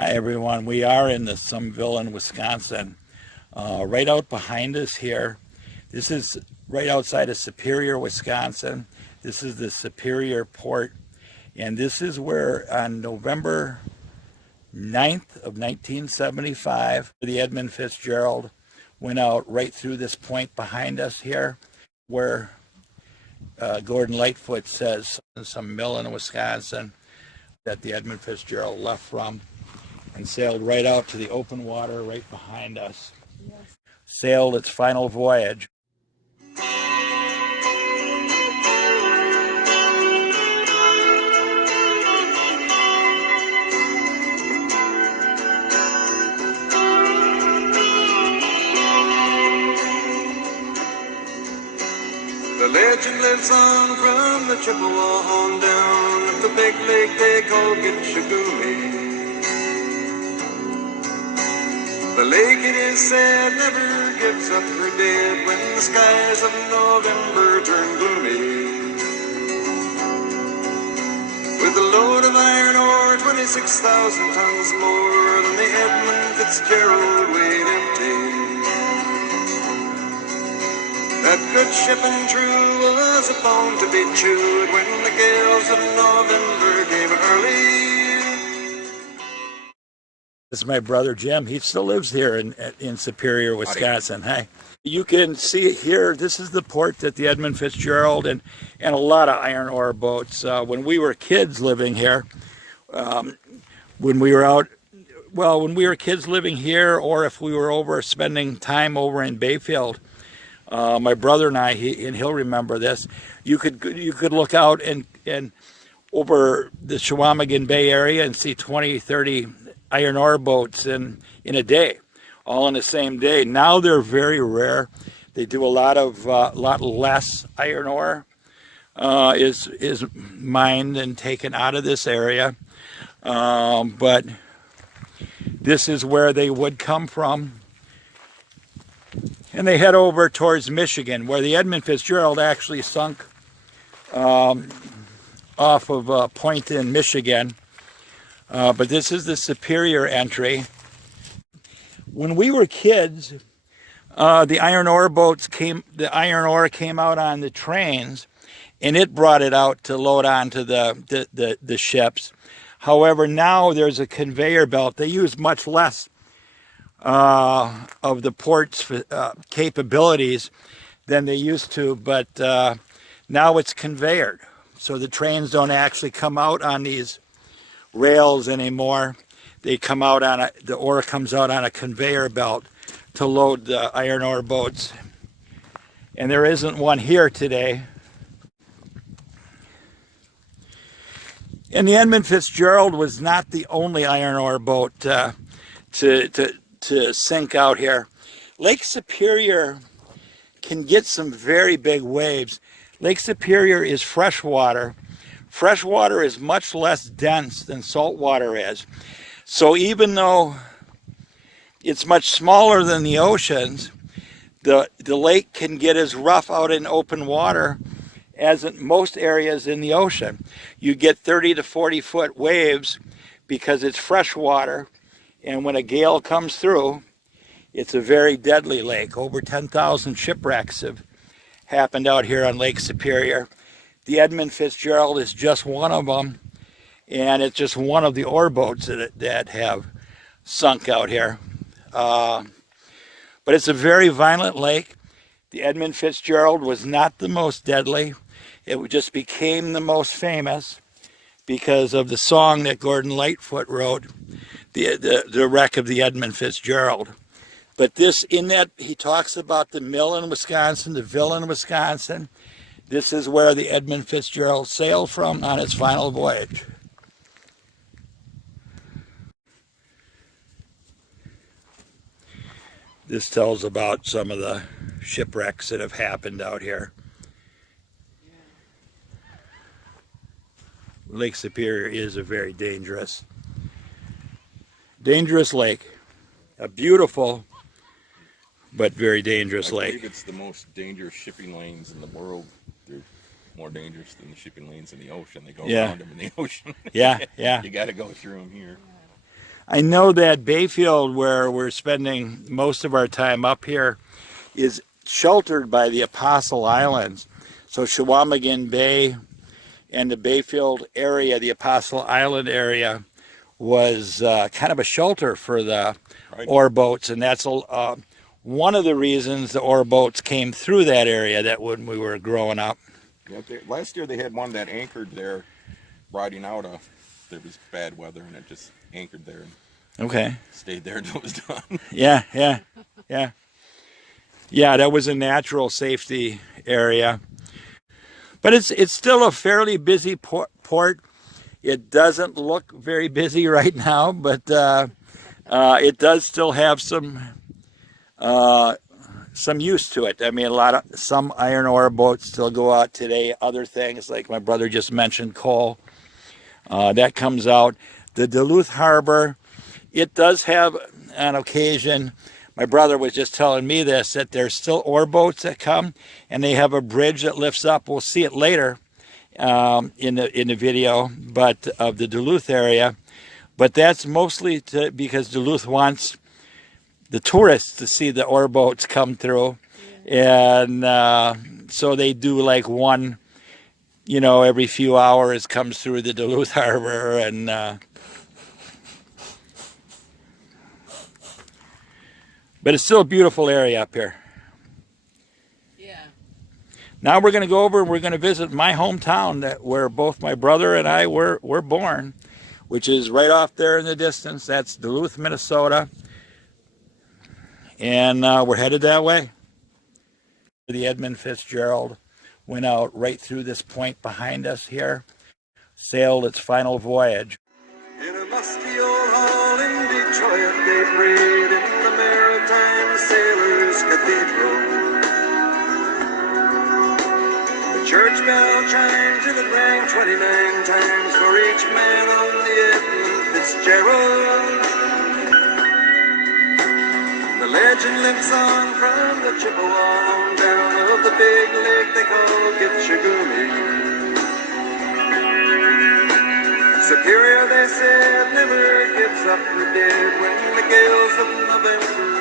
Hi everyone, we are in some Ville in Wisconsin. Right out behind us here, this is right outside of Superior, Wisconsin. This is the Superior Port, and this is where on November 9th of 1975, the Edmund Fitzgerald went out right through this point behind us here, where Gordon Lightfoot says in some mill in Wisconsin that the Edmund Fitzgerald left from, and sailed right out to the open water right behind us. Yes. Sailed its final voyage. The legend lives on from the Chippewa on down at the big lake they call Gitchagumi. The lake, it is said, never gives up her dead when the skies of November turn gloomy. With a load of iron ore, 26,000 tons more than the Edmund Fitzgerald weighed empty. That good ship and true was a bone to be chewed when the gales of November came early. This is my brother Jim. He still lives here in Superior, Wisconsin. Hi. You can see here, this is the port that the Edmund Fitzgerald and a lot of iron ore boats, when we were kids living here, when we were kids living here, or if we were over spending time over in Bayfield, my brother and I, he'll remember this, you could look out and over the Chequamegon Bay area and see 20, 30 iron ore boats in a day, all in the same day. Now they're very rare. They do a lot less iron ore is mined and taken out of this area, but this is where they would come from, and they head over towards Michigan, where the Edmund Fitzgerald actually sunk off of a point in Michigan. But this is the Superior entry. When we were kids, the iron ore came out on the trains, and it brought it out to load onto the ships. However, now there's a conveyor belt. They use much less of the port's capabilities than they used to, but now it's conveyored. So the trains don't actually come out on these rails anymore. They come out the ore comes out on a conveyor belt to load the iron ore boats. And there isn't one here today. And the Edmund Fitzgerald was not the only iron ore boat to sink out here. Lake Superior can get some very big waves. Lake Superior is freshwater. Freshwater is much less dense than saltwater is. So even though it's much smaller than the oceans, the lake can get as rough out in open water as in most areas in the ocean. You get 30 to 40 foot waves because it's freshwater, and when a gale comes through, it's a very deadly lake. Over 10,000 shipwrecks have happened out here on Lake Superior. The Edmund Fitzgerald is just one of them, and it's just one of the ore boats that have sunk out here. But it's a very violent lake. The Edmund Fitzgerald was not the most deadly. It just became the most famous because of the song that Gordon Lightfoot wrote, the wreck of the Edmund Fitzgerald. But he talks about the mill in Wisconsin, the Ville in Wisconsin. This is where the Edmund Fitzgerald sailed from on its final voyage. This tells about some of the shipwrecks that have happened out here. Lake Superior is a very dangerous lake. A beautiful but very dangerous lake. I believe it's the most dangerous shipping lanes in the world. They're more dangerous than the shipping lanes in the ocean. They go around them in the ocean. Yeah. You got to go through them here. I know that Bayfield, where we're spending most of our time up here, is sheltered by the Apostle Islands. So Chequamegon Bay and the Bayfield area, the Apostle Island area, was kind of a shelter for the ore boats, and that's one of the reasons the ore boats came through that area that when we were growing up. Yeah, last year they had one that anchored there, riding out there was bad weather, and it just anchored there and Okay. stayed there until it was done. Yeah. Yeah, that was a natural safety area. But it's still a fairly busy port. It doesn't look very busy right now, but it does still have some use to it. I mean, some iron ore boats still go out today. Other things, like my brother just mentioned, coal, that comes out. The Duluth Harbor, it does have on occasion. My brother was just telling me this, that there's still ore boats that come, and they have a bridge that lifts up. We'll see it later in the video, but of the Duluth area. But that's mostly because Duluth wants the tourists to see the ore boats come through, and so they do like one, every few hours comes through the Duluth Harbor, and but it's still a beautiful area up here. Yeah. Now we're going to go over and we're going to visit my hometown, where both my brother and I were born, which is right off there in the distance. That's Duluth, Minnesota. And we're headed that way. The Edmund Fitzgerald went out right through this point behind us here, sailed its final voyage. In a musty old hall in Detroit, they prayed in the Maritime Sailors' Cathedral. The church bell chimed till it rang 29 times for each man on the Edmund Fitzgerald. The legend lives on from the Chippewa on down of the big lake they call Gitchagumi. Superior, they said, never gives up her dead when the gales of November